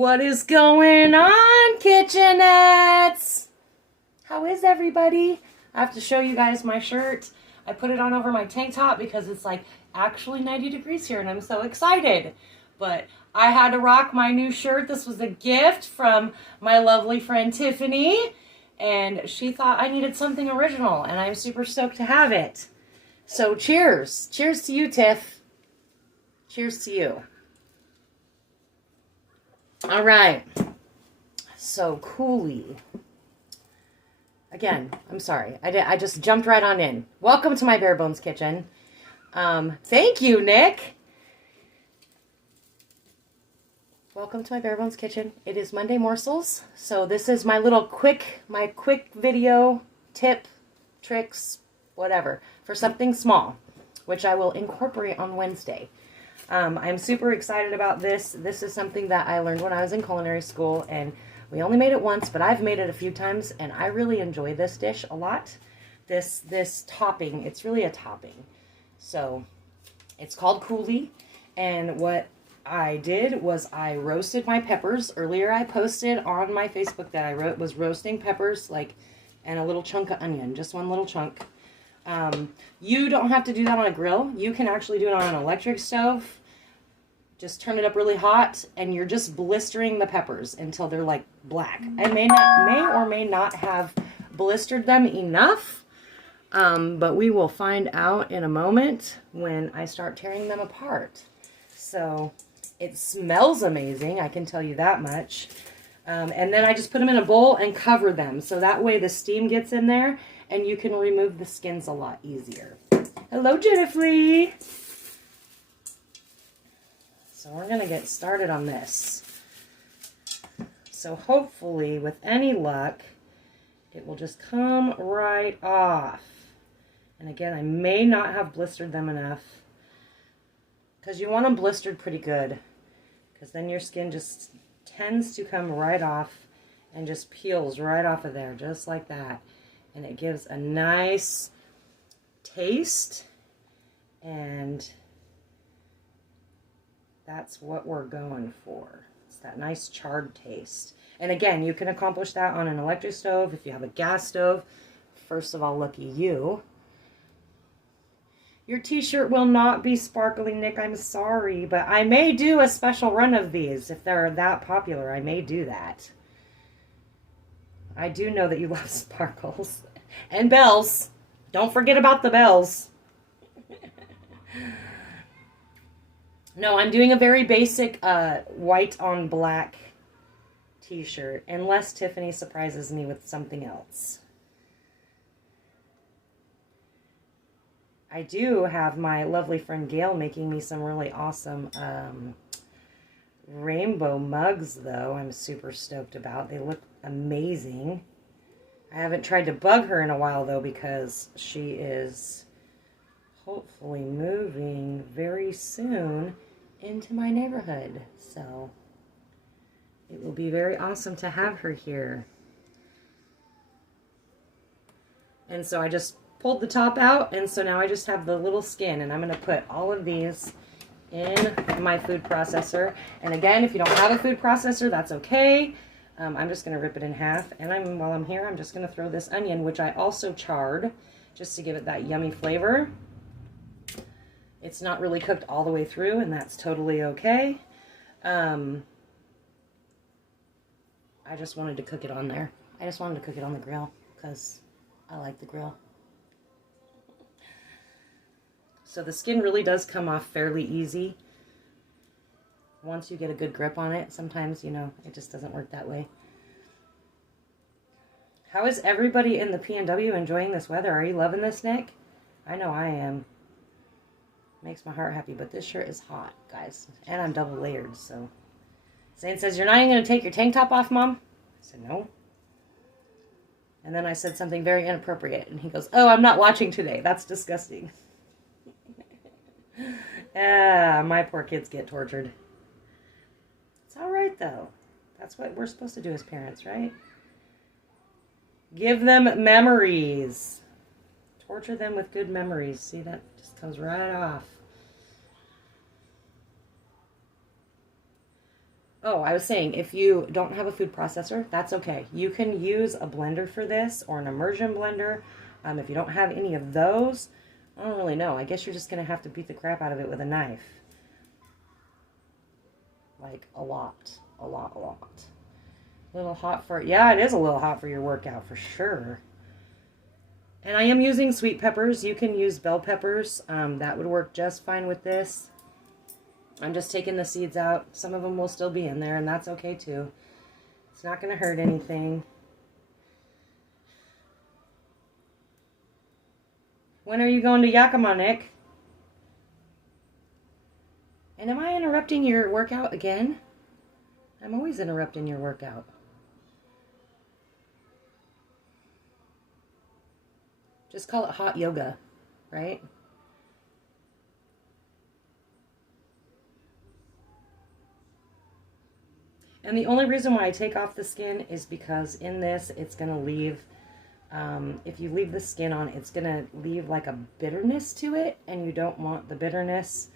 What is going on, kitchenettes? How is everybody? I have to show you guys my shirt. I put it on over my tank top because it's like actually 90 degrees here and I'm so excited. But I had to rock my new shirt. This was a gift from my lovely friend Tiffany. And she thought I needed something original and I'm super stoked to have it. So cheers. Cheers to you, Tiff. Cheers to you. All right. So coulis. Again, I'm sorry. I just jumped right on in. Welcome to my Bare Bones Kitchen. Thank you, Nick. Welcome to my Bare Bones Kitchen. It is Monday Morsels. So this is my little quick video tip, tricks, whatever, for something small, which I will incorporate on Wednesday. I'm super excited about this. This is something that I learned when I was in culinary school, and we only made it once, but I've made it a few times, and I really enjoy this dish a lot. This topping, it's really a topping. So it's called coulis, and what I did was I roasted my peppers. Earlier I posted on my Facebook that I was roasting peppers, and a little chunk of onion, just one little chunk. You don't have to do that on a grill. You can actually do it on an electric stove. Just turn it up really hot, and you're just blistering the peppers until they're like black. I may or may not have blistered them enough, but we will find out in a moment when I start tearing them apart. So it smells amazing, I can tell you that much. And then I just put them in a bowl and cover them, so that way the steam gets in there and you can remove the skins a lot easier. Hello, Jennifer. So we're going to get started on this. So hopefully, with any luck, it will just come right off. And again, I may not have blistered them enough, because you want them blistered pretty good, because then your skin just tends to come right off and just peels right off of there, just like that. And it gives a nice taste, and that's what we're going for. It's that nice charred taste. And again, you can accomplish that on an electric stove. If you have a gas stove, first of all, lucky you. Your t-shirt will not be sparkly, Nick. I'm sorry, but I may do a special run of these. If they're that popular, I may do that. I do know that you love sparkles. And bells. Don't forget about the bells. No, I'm doing a very basic white on black t-shirt, unless Tiffany surprises me with something else. I do have my lovely friend Gail making me some really awesome rainbow mugs, though. I'm super stoked about. They look amazing. I haven't tried to bug her in a while, though, because she is hopefully moving very soon into my neighborhood. So it will be very awesome to have her here. And so I just pulled the top out, and so now I just have the little skin, and I'm going to put all of these in my food processor. And again, if you don't have a food processor, that's okay. I'm just going to rip it in half, and while I'm here, I'm just going to throw this onion, which I also charred, just to give it that yummy flavor. It's not really cooked all the way through, and that's totally okay. I just wanted to cook it on there. I just wanted to cook it on the grill, because I like the grill. So the skin really does come off fairly easy once you get a good grip on it. Sometimes, it just doesn't work that way. How is everybody in the PNW enjoying this weather? Are you loving this, Nick? I know I am. Makes my heart happy, but this shirt is hot, guys. And I'm double layered, so. Zane says, "You're not even going to take your tank top off, Mom?" I said, "No." And then I said something very inappropriate, and he goes, "Oh, I'm not watching today. That's disgusting." My poor kids get tortured. It's all right, though. That's what we're supposed to do as parents, right? Give them memories. Torture them with good memories. See, that just comes right off. Oh, I was saying, if you don't have a food processor, that's okay. You can use a blender for this or an immersion blender. If you don't have any of those, I don't really know. I guess you're just going to have to beat the crap out of it with a knife. Like a lot. A lot, a lot. A little hot for, yeah, it is a little hot for your workout for sure. And I am using sweet peppers. You can use bell peppers. That would work just fine with this. I'm just taking the seeds out. Some of them will still be in there, and that's okay too. It's not going to hurt anything. When are you going to Yakima, Nick? And am I interrupting your workout again? I'm always interrupting your workout. Just call it hot yoga, right? And the only reason why I take off the skin is because in this, it's going to leave, if you leave the skin on, it's going to leave like a bitterness to it, and you don't want the bitterness.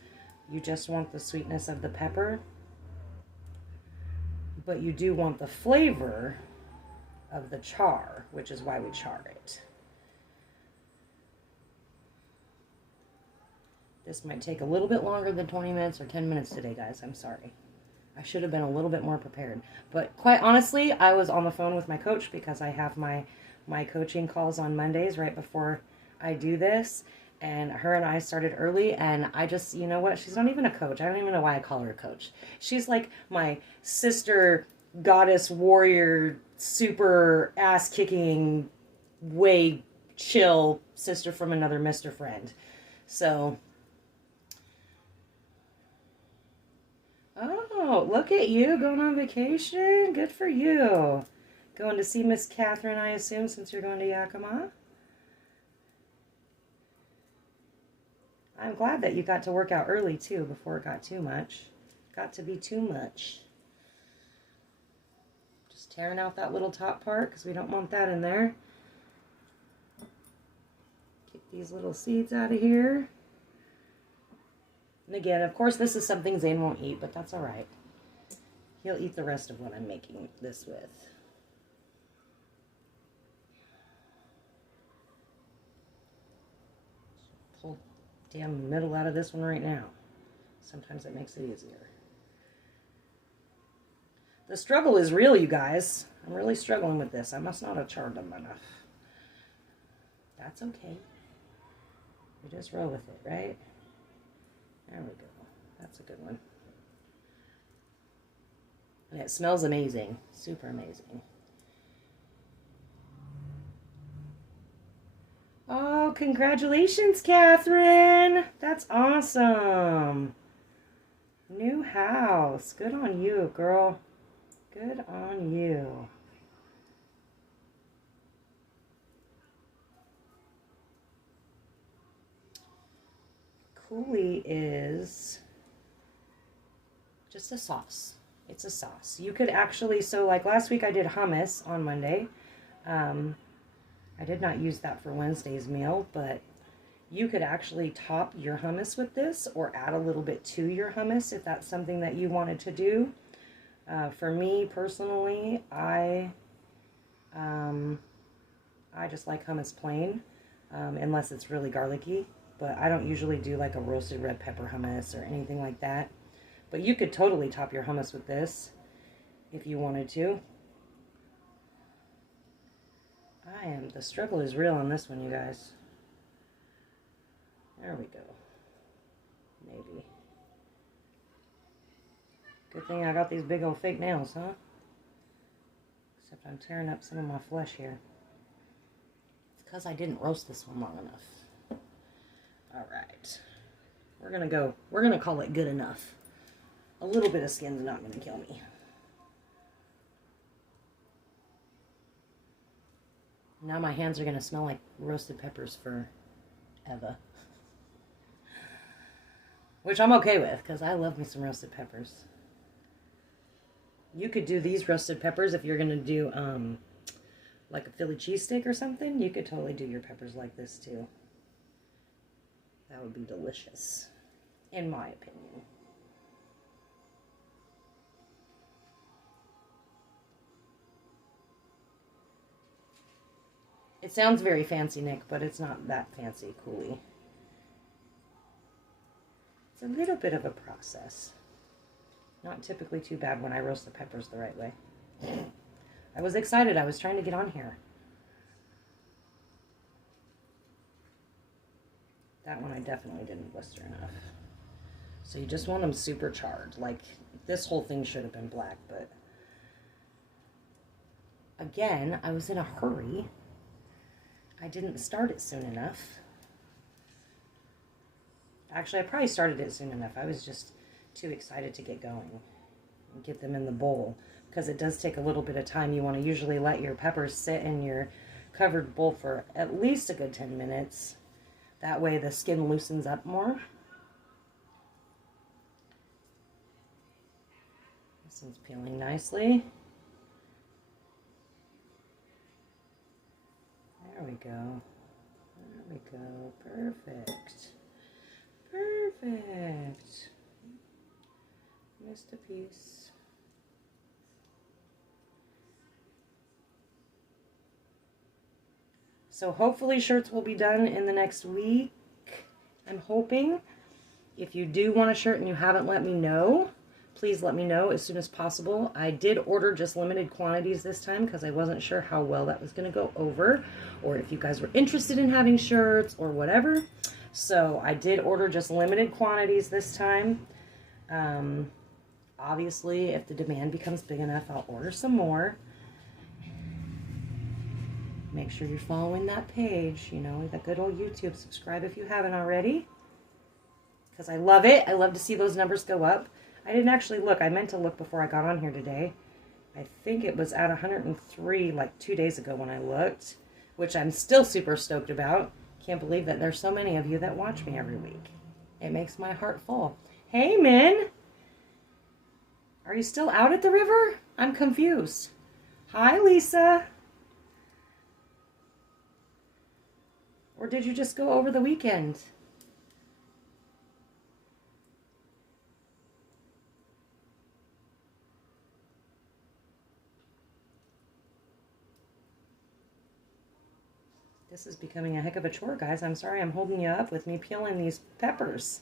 You just want the sweetness of the pepper. But you do want the flavor of the char, which is why we char it. This might take a little bit longer than 20 minutes or 10 minutes today, guys. I'm sorry. I should have been a little bit more prepared. But quite honestly, I was on the phone with my coach because I have my coaching calls on Mondays right before I do this. And her and I started early, and I just, you know what? She's not even a coach. I don't even know why I call her a coach. She's like my sister, goddess, warrior, super ass-kicking, way chill sister from another Mr. Friend. So... Oh, look at you going on vacation. Good for you. Going to see Miss Catherine, I assume, since you're going to Yakima. I'm glad that you got to work out early, too, before it got too much. Got to be too much. Just tearing out that little top part, because we don't want that in there. Get these little seeds out of here. And again, of course, this is something Zane won't eat, but that's all right. He'll eat the rest of what I'm making this with. Pull the damn middle out of this one right now. Sometimes it makes it easier. The struggle is real, you guys. I'm really struggling with this. I must not have charred them enough. That's okay. We just roll with it, right? There we go. That's a good one. And it smells amazing. Super amazing. Oh, congratulations, Catherine. That's awesome. New house. Good on you, girl. Good on you. Coulis is just a sauce. It's a sauce. You could actually, so like last week I did hummus on Monday. I did not use that for Wednesday's meal, but you could actually top your hummus with this or add a little bit to your hummus if that's something that you wanted to do. For me personally, I just like hummus plain, unless it's really garlicky. But I don't usually do like a roasted red pepper hummus or anything like that. But you could totally top your hummus with this if you wanted to. The struggle is real on this one, you guys. There we go. Maybe. Good thing I got these big old fake nails, huh? Except I'm tearing up some of my flesh here. It's because I didn't roast this one long enough. All right. We're going to call it good enough. A little bit of skin's not going to kill me. Now my hands are going to smell like roasted peppers forever. Which I'm okay with, because I love me some roasted peppers. You could do these roasted peppers if you're going to do like a Philly cheesesteak or something. You could totally do your peppers like this too. That would be delicious, in my opinion. It sounds very fancy, Nick, but it's not that fancy, coulis. It's a little bit of a process. Not typically too bad when I roast the peppers the right way. I was excited. I was trying to get on here. That one I definitely didn't blister enough. So you just want them super charred. Like, this whole thing should have been black, but... Again, I was in a hurry. I didn't start it soon enough. Actually, I probably started it soon enough. I was just too excited to get going and get them in the bowl, because it does take a little bit of time. You want to usually let your peppers sit in your covered bowl for at least a good 10 minutes. That way the skin loosens up more. This one's peeling nicely. There we go. There we go. Perfect. Perfect. Missed a piece. So hopefully shirts will be done in the next week. I'm hoping. If you do want a shirt and you haven't let me know, please let me know as soon as possible. I did order just limited quantities this time because I wasn't sure how well that was going to go over, or if you guys were interested in having shirts or whatever. So I did order just limited quantities this time. Obviously, if the demand becomes big enough, I'll order some more. Make sure you're following that page, you know, that good old YouTube. Subscribe if you haven't already, because I love it. I love to see those numbers go up. I didn't actually look. I meant to look before I got on here today. I think it was at 103 like 2 days ago when I looked, which I'm still super stoked about. Can't believe that there's so many of you that watch me every week. It makes my heart full. Hey, Min! Are you still out at the river? I'm confused. Hi, Lisa. Or did you just go over the weekend? This is becoming a heck of a chore, guys. I'm sorry I'm holding you up with me peeling these peppers.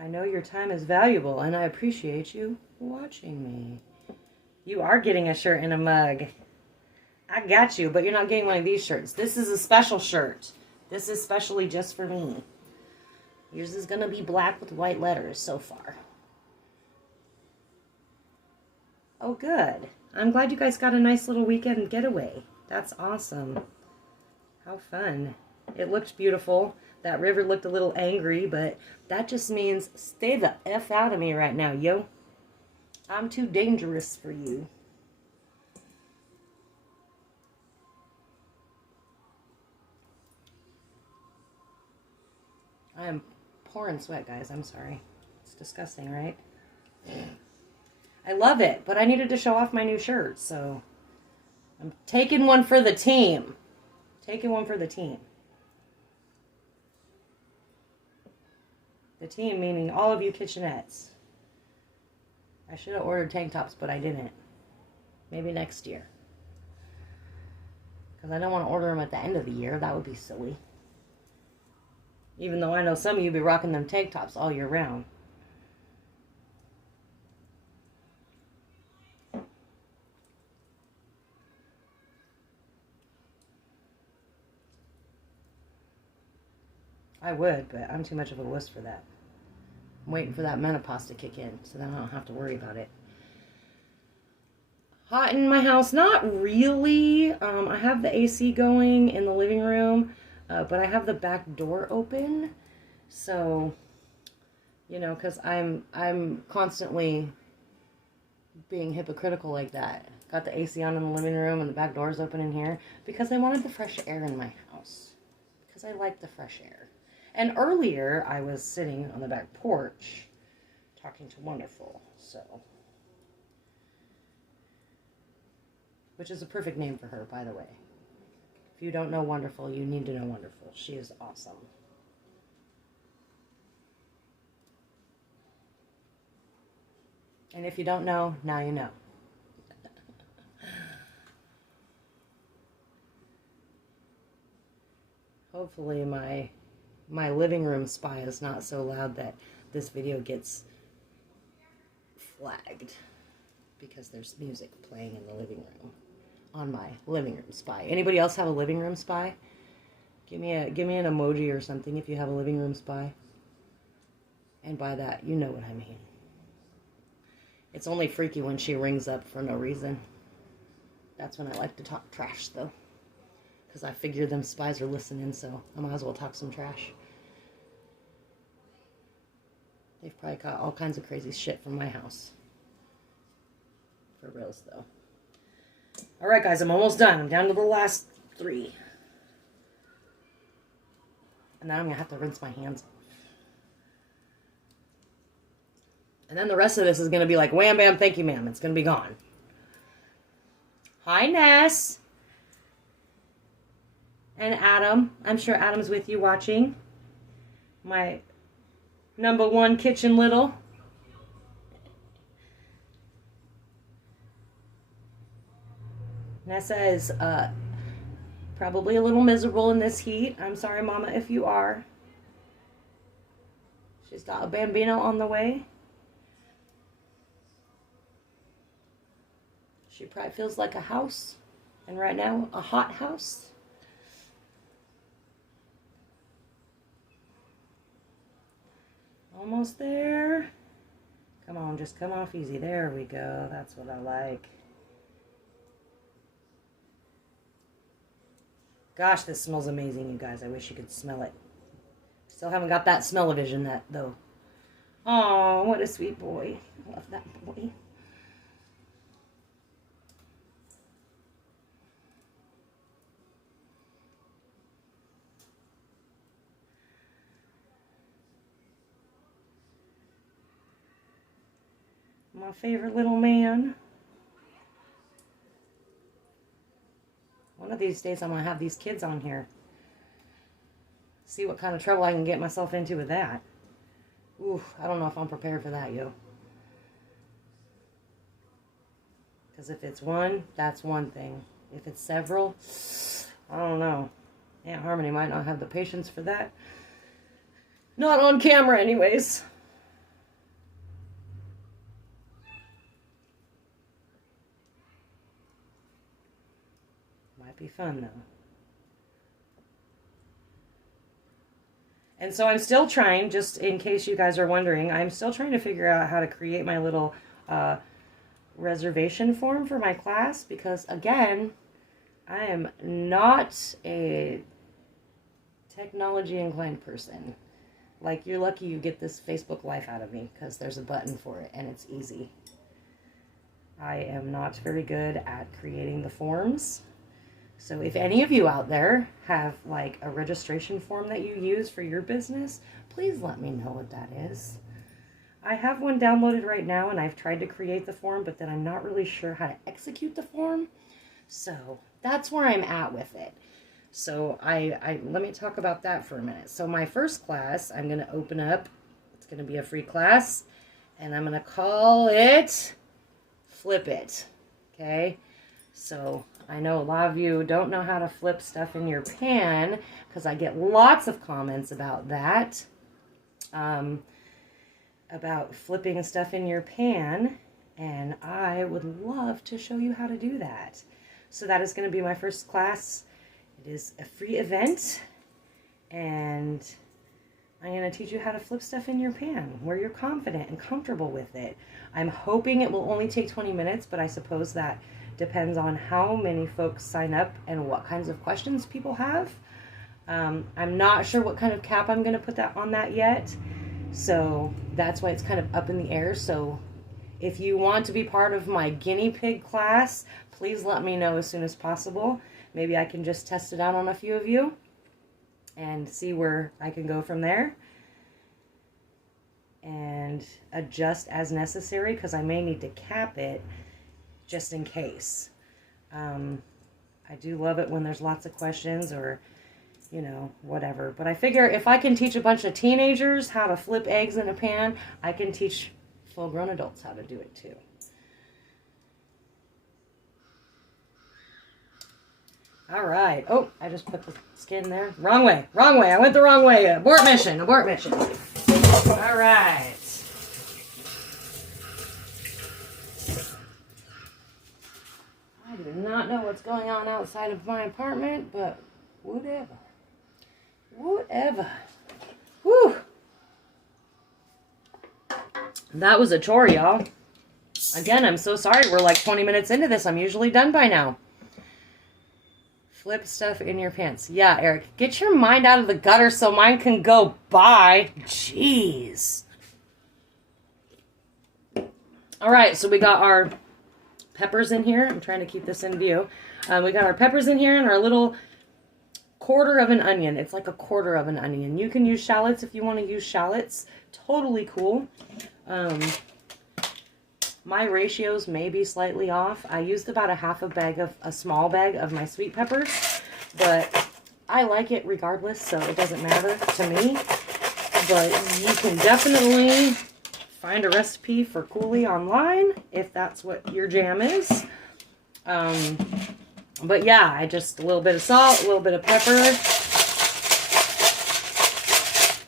I know your time is valuable, and I appreciate you watching me. You are getting a shirt and a mug. I got you, but you're not getting one of these shirts. This is a special shirt. This is specially just for me. Yours is going to be black with white letters so far. Oh, good. I'm glad you guys got a nice little weekend getaway. That's awesome. How fun. It looked beautiful. That river looked a little angry, but that just means stay the F out of me right now, yo. I'm too dangerous for you. I am pouring sweat, guys. I'm sorry. It's disgusting, right? I love it, but I needed to show off my new shirt, so I'm taking one for the team. Taking one for the team. The team meaning all of you kitchenettes. I should have ordered tank tops, but I didn't. Maybe next year. Because I don't want to order them at the end of the year. That would be silly. Even though I know some of you be rocking them tank tops all year round. I would, but I'm too much of a wuss for that. I'm waiting for that menopause to kick in, so then I don't have to worry about it. Hot in my house? Not really. I have the AC going in the living room, but I have the back door open. So, you know, because I'm constantly being hypocritical like that. Got the AC on in the living room and the back door's open in here because I wanted the fresh air in my house. Because I like the fresh air. And earlier, I was sitting on the back porch talking to Wonderful, so. Which is a perfect name for her, by the way. If you don't know Wonderful, you need to know Wonderful. She is awesome. And if you don't know, now you know. Hopefully my living room spy is not so loud that this video gets flagged because there's music playing in the living room on my living room spy. Anybody else have a living room spy? Give me an emoji or something if you have a living room spy. And by that, you know what I mean. It's only freaky when she rings up for no reason. That's when I like to talk trash, though. Because I figure them spies are listening, so I might as well talk some trash. They've probably got all kinds of crazy shit from my house. For reals, though. Alright, guys, I'm almost done. I'm down to the last 3. And then I'm going to have to rinse my hands off. And then the rest of this is going to be like, wham, bam, thank you, ma'am. It's going to be gone. Hi, Ness. And Adam. I'm sure Adam's with you watching. My #1 kitchen little. Nessa is probably a little miserable in this heat. I'm sorry, Mama, if you are. She's got a bambino on the way. She probably feels like a house. And right now, a hot house. Almost there. Come on, just come off easy. There we go. That's what I like. Gosh, this smells amazing, you guys. I wish you could smell it. Still haven't got that smell-o-vision though. Oh, what a sweet boy. I love that boy. My favorite little man. One of these days I'm going to have these kids on here. See what kind of trouble I can get myself into with that. Ooh, I don't know if I'm prepared for that, yo. Because if it's one, that's one thing. If it's several, I don't know. Aunt Harmony might not have the patience for that. Not on camera anyways. Might be fun, though. And so I'm still trying, just in case you guys are wondering, I'm still trying to figure out how to create my little reservation form for my class. Because, again, I am not a technology-inclined person. Like, you're lucky you get this Facebook Live out of me, because there's a button for it, and it's easy. I am not very good at creating the forms. So if any of you out there have like a registration form that you use for your business, please let me know what that is. I have one downloaded right now and I've tried to create the form, but then I'm not really sure how to execute the form. So that's where I'm at with it. So let me talk about that for a minute. So my first class, I'm going to open up. It's going to be a free class and I'm going to call it Flip It. Okay. So I know a lot of you don't know how to flip stuff in your pan because I get lots of comments about that. About flipping stuff in your pan. And I would love to show you how to do that. So that is going to be my first class. It is a free event. And I'm going to teach you how to flip stuff in your pan where you're confident and comfortable with it. I'm hoping it will only take 20 minutes, but I suppose that depends on how many folks sign up and what kinds of questions people have. I'm not sure what kind of cap I'm going to put on that yet. So that's why it's kind of up in the air. So if you want to be part of my guinea pig class, please let me know as soon as possible. Maybe I can just test it out on a few of you and see where I can go from there. And adjust as necessary because I may need to cap it just in case. I do love it when there's lots of questions or, you know, whatever. But I figure if I can teach a bunch of teenagers how to flip eggs in a pan, I can teach full-grown adults how to do it too. All right. Oh, I just put the skin there. Wrong way. Wrong way. I went the wrong way. Abort mission. Abort mission. All right. I do not know what's going on outside of my apartment, but whatever. Whatever. Whew. That was a chore, y'all. Again, I'm so sorry. We're like 20 minutes into this. I'm usually done by now. Flip stuff in your pants. Yeah, Eric. Get your mind out of the gutter so mine can go by. Jeez. All right, so we got our peppers in here. I'm trying to keep this in view. We got our peppers in here and our little quarter of an onion. It's like a quarter of an onion. You can use shallots if you want to use shallots. Totally cool. My ratios may be slightly off. I used about a small bag of my sweet peppers, but I like it regardless, so it doesn't matter to me. But you can definitely find a recipe for coulis online if that's what your jam is. But yeah, I just a little bit of salt, a little bit of pepper.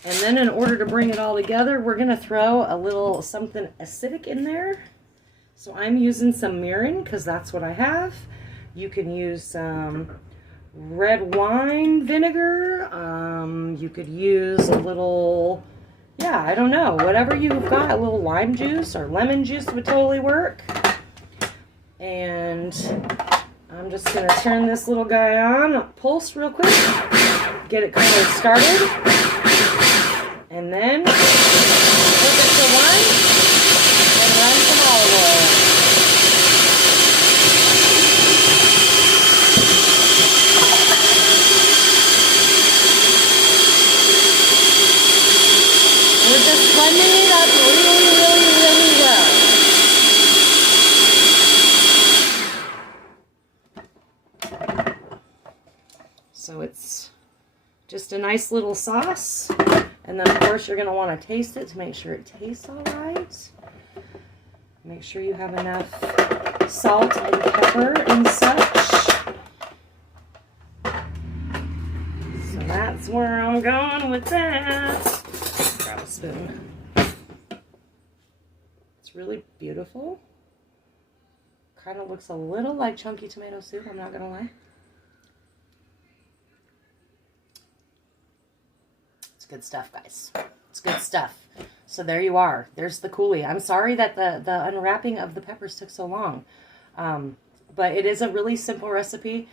And then in order to bring it all together, we're going to throw a little something acidic in there. So I'm using some mirin because that's what I have. You can use some red wine vinegar. You could use a little, yeah, I don't know, whatever you've got. A little lime juice or lemon juice would totally work. And I'm just going to turn this little guy on, pulse real quick, get it kind of started. And then flip it to one and run some olive oil. We're just blending it up really, really, really well. So it's just a nice little sauce. And then, of course, you're going to want to taste it to make sure it tastes all right. Make sure you have enough salt and pepper and such. So that's where I'm going with that. Grab a spoon. It's really beautiful. Kind of looks a little like chunky tomato soup, I'm not going to lie. Good stuff, guys. It's good stuff. So there you are. There's the coulis. I'm sorry that the unwrapping of the peppers took so long. But it is a really simple recipe.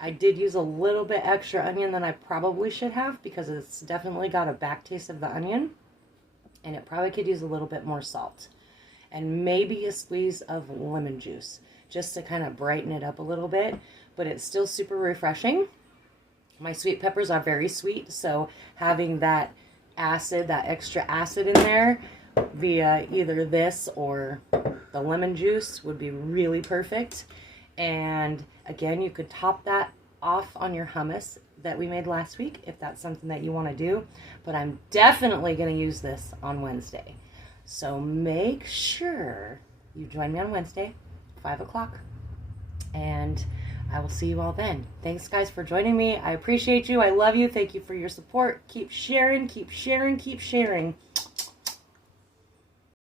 I did use a little bit extra onion than I probably should have because it's definitely got a back taste of the onion. And it probably could use a little bit more salt. And maybe a squeeze of lemon juice just to kind of brighten it up a little bit. But it's still super refreshing. My sweet peppers are very sweet, so having that acid, that extra acid in there via either this or the lemon juice would be really perfect. And again, you could top that off on your hummus that we made last week if that's something that you want to do. But I'm definitely going to use this on Wednesday. So make sure you join me on Wednesday, 5 o'clock. And I will see you all then. Thanks, guys, for joining me. I appreciate you. I love you. Thank you for your support. Keep sharing, keep sharing, keep sharing.